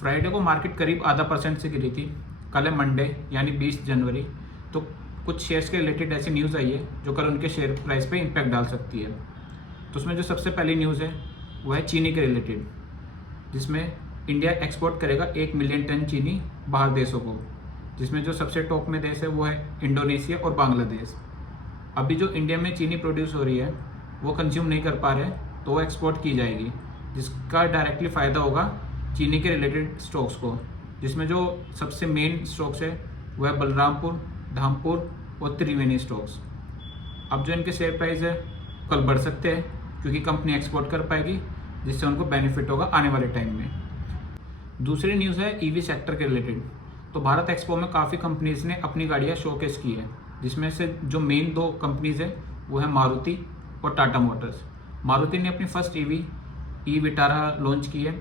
Friday को market करीब आधा % से गिरी थी। कल है मंडे यानी 20 जनवरी, तो कुछ शेयर्स के रिलेटेड ऐसी न्यूज़ आई है जो कल उनके शेयर प्राइस पे इम्पैक्ट डाल सकती है। तो उसमें जो सबसे पहली न्यूज़ है वो है चीनी के रिलेटेड, जिसमें इंडिया एक्सपोर्ट करेगा 1 मिलियन टन चीनी बाहर देशों को, जिसमें जो सबसे टॉप में देश है वो है इंडोनेशिया और बांग्लादेश। अभी जो इंडिया में चीनी प्रोड्यूस हो रही है वो कंज्यूम नहीं कर पा रहे, तो वो एक्सपोर्ट की जाएगी, जिसका डायरेक्टली फ़ायदा होगा चीनी के रिलेटेड स्टॉक्स को, जिसमें जो सबसे मेन स्टॉक्स है वो है बलरामपुर, धामपुर और त्रिवेणी स्टॉक्स। अब जो इनके शेयर प्राइस है कल बढ़ सकते हैं क्योंकि कंपनी एक्सपोर्ट कर पाएगी, जिससे उनको बेनिफिट होगा आने वाले टाइम में। दूसरी न्यूज़ है ईवी सेक्टर के रिलेटेड। तो भारत एक्सपो में काफ़ी कंपनीज़ ने अपनी गाड़ियाँ शोकेस की है, जिसमें से जो मेन 2 कंपनीज़ है वो है मारुति और टाटा मोटर्स। मारुति ने अपनी फर्स्ट ई विटारा लॉन्च की है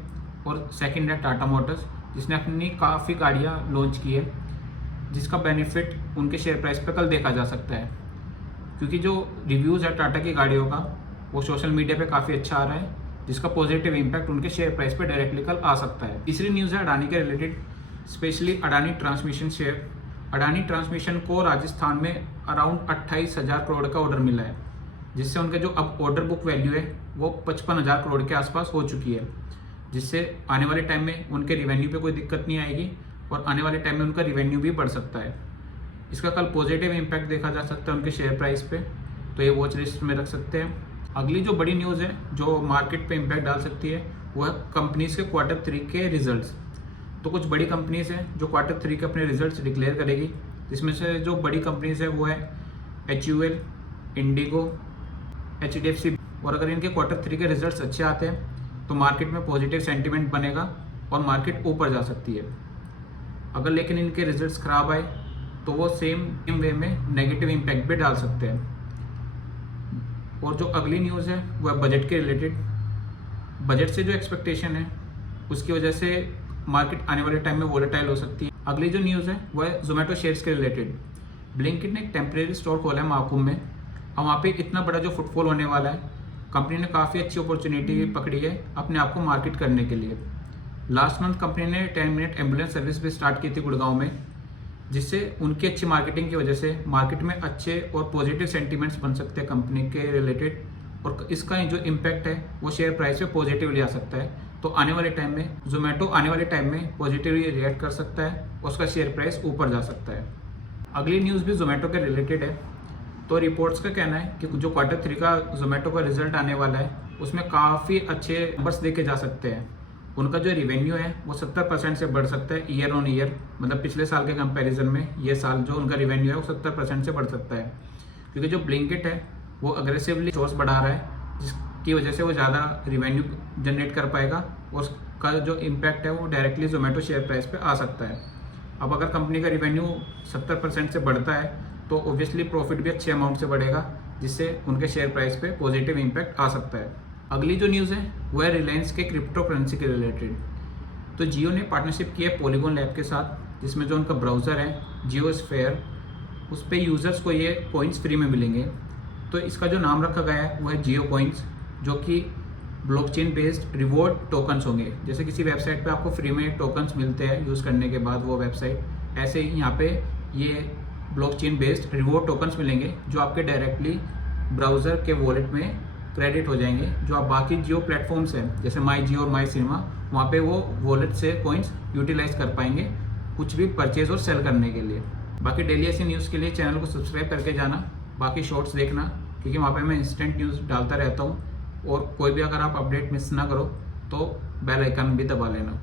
और सेकंड है टाटा मोटर्स, जिसने अपनी काफ़ी गाड़ियाँ लॉन्च की है, जिसका बेनिफिट उनके शेयर प्राइस पर कल देखा जा सकता है, क्योंकि जो रिव्यूज़ है टाटा की गाड़ियों का वो सोशल मीडिया पे काफ़ी अच्छा आ रहा है, जिसका पॉजिटिव इम्पैक्ट उनके शेयर प्राइस पे डायरेक्टली कल आ सकता है। तीसरी न्यूज़ है अडानी के related, specially Adani transmission share. Adani transmission को राजस्थान में अराउंड 28,000 करोड़ का ऑर्डर मिला है, जिससे उनके जो अब ऑर्डर बुक वैल्यू है वो 55,000 करोड़ के आसपास हो चुकी है, जिससे आने वाले टाइम में उनके रिवेन्यू पे कोई दिक्कत नहीं आएगी और आने वाले टाइम में उनका रिवेन्यू भी बढ़ सकता है। इसका कल पॉजिटिव इम्पैक्ट देखा जा सकता है उनके शेयर प्राइस पे, तो ये वॉच लिस्ट में रख सकते हैं। अगली जो बड़ी न्यूज़ है जो मार्केट पे इम्पैक्ट डाल सकती है वो है कंपनीज़ के Q3 के रिजल्ट्स। तो कुछ बड़ी कंपनीज़ हैं जो Q3 के अपने रिजल्ट्स डिक्लेयर करेगी, जिसमें से जो बड़ी कंपनीज़ है वो है HUL, इंडिगो, HDFC। और अगर इनके Q3 के रिजल्ट्स अच्छे आते हैं तो मार्केट में पॉजिटिव सेंटिमेंट बनेगा और मार्केट ऊपर जा सकती है। अगर लेकिन इनके रिजल्ट्स ख़राब आए तो वो सेम वे में नेगेटिव इम्पैक्ट भी डाल सकते हैं। और जो अगली न्यूज़ है वो है बजट के रिलेटेड। बजट से जो एक्सपेक्टेशन है उसकी वजह से मार्केट आने वाले टाइम में वोलेटाइल हो सकती है। अगली जो न्यूज़ है वो है जोमेटो शेयर्स के रिलेटेड। ब्लिंकिट ने एक टेम्परेरी स्टोर खोला है महाकुंभ में, और वहाँ पे इतना बड़ा जो फुटफॉल होने वाला है, कंपनी ने काफ़ी अच्छी अपॉर्चुनिटी पकड़ी है अपने आप को मार्केट करने के लिए। लास्ट मंथ कंपनी ने 10 मिनट एम्बुलेंस सर्विस भी स्टार्ट की थी गुड़गांव में, जिससे उनकी अच्छी मार्केटिंग की वजह से मार्केट में अच्छे और पॉजिटिव सेंटीमेंट्स बन सकते हैं कंपनी के रिलेटेड, और इसका जो इम्पैक्ट है वो शेयर प्राइस पे पॉजिटिवली आ सकता है। तो आने वाले टाइम में जोमेटो आने वाले टाइम में पॉजिटिवली रिएक्ट कर सकता है और उसका शेयर प्राइस ऊपर जा सकता है। अगली न्यूज़ भी जोमेटो के रिलेटेड है। तो रिपोर्ट्स का कहना है कि जो Q3 का जोमेटो का रिजल्ट आने वाला है उसमें काफ़ी अच्छे नंबर्स देखे जा सकते हैं। उनका जो रिवेन्यू है वो 70% से बढ़ सकता है ईयर ऑन ईयर, मतलब पिछले साल के कंपैरिजन में ये साल जो उनका रिवेन्यू है वो 70% से बढ़ सकता है, क्योंकि जो ब्लिंकिट है वो अग्रेसिवली स्टोर्स बढ़ा रहा है, जिसकी वजह से वो ज़्यादा रिवेन्यू जनरेट कर पाएगा और उसका जो इम्पैक्ट है वो डायरेक्टली जोमेटो शेयर प्राइस पे आ सकता है। अब अगर कंपनी का रिवेन्यू 70% से बढ़ता है तो ऑब्वियसली प्रॉफिट भी अच्छे अमाउंट से बढ़ेगा, जिससे उनके शेयर प्राइस पे पॉजिटिव इम्पैक्ट आ सकता है। अगली जो न्यूज़ है वो है रिलायंस के क्रिप्टो करेंसी के रिलेटेड। तो जियो ने पार्टनरशिप की है पॉलीगॉन लैब के साथ, जिसमें जो उनका ब्राउज़र है जियो स्फेयर, उस पर यूज़र्स को ये कॉइन्स फ्री में मिलेंगे। तो इसका जो नाम रखा गया है वो है जियो कॉइन्स, जो कि ब्लॉकचेन बेस्ड रिवॉर्ड टोकन्स होंगे। जैसे किसी वेबसाइट पे आपको फ्री में टोकन्स मिलते हैं यूज़ करने के बाद वो वेबसाइट, ऐसे ही यहाँ पे ये ब्लॉकचेन बेस्ड रिवॉर्ड टोकन्स मिलेंगे जो आपके डायरेक्टली ब्राउज़र के वॉलेट में क्रेडिट हो जाएंगे, जो आप बाकी जियो प्लेटफॉर्म्स हैं जैसे माई जियो और माई सिनेमा, वहाँ पे वो वॉलेट से कॉइन्स यूटिलाइज कर पाएंगे कुछ भी परचेज और सेल करने के लिए। बाकी डेली ऐसी न्यूज़ के लिए चैनल को सब्सक्राइब करके जाना, बाकी शॉर्ट्स देखना, क्योंकि वहाँ पे मैं इंस्टेंट न्यूज़ डालता रहता हूँ। और कोई भी अगर आप अपडेट मिस ना करो तो बेल आइकन भी दबा लेना।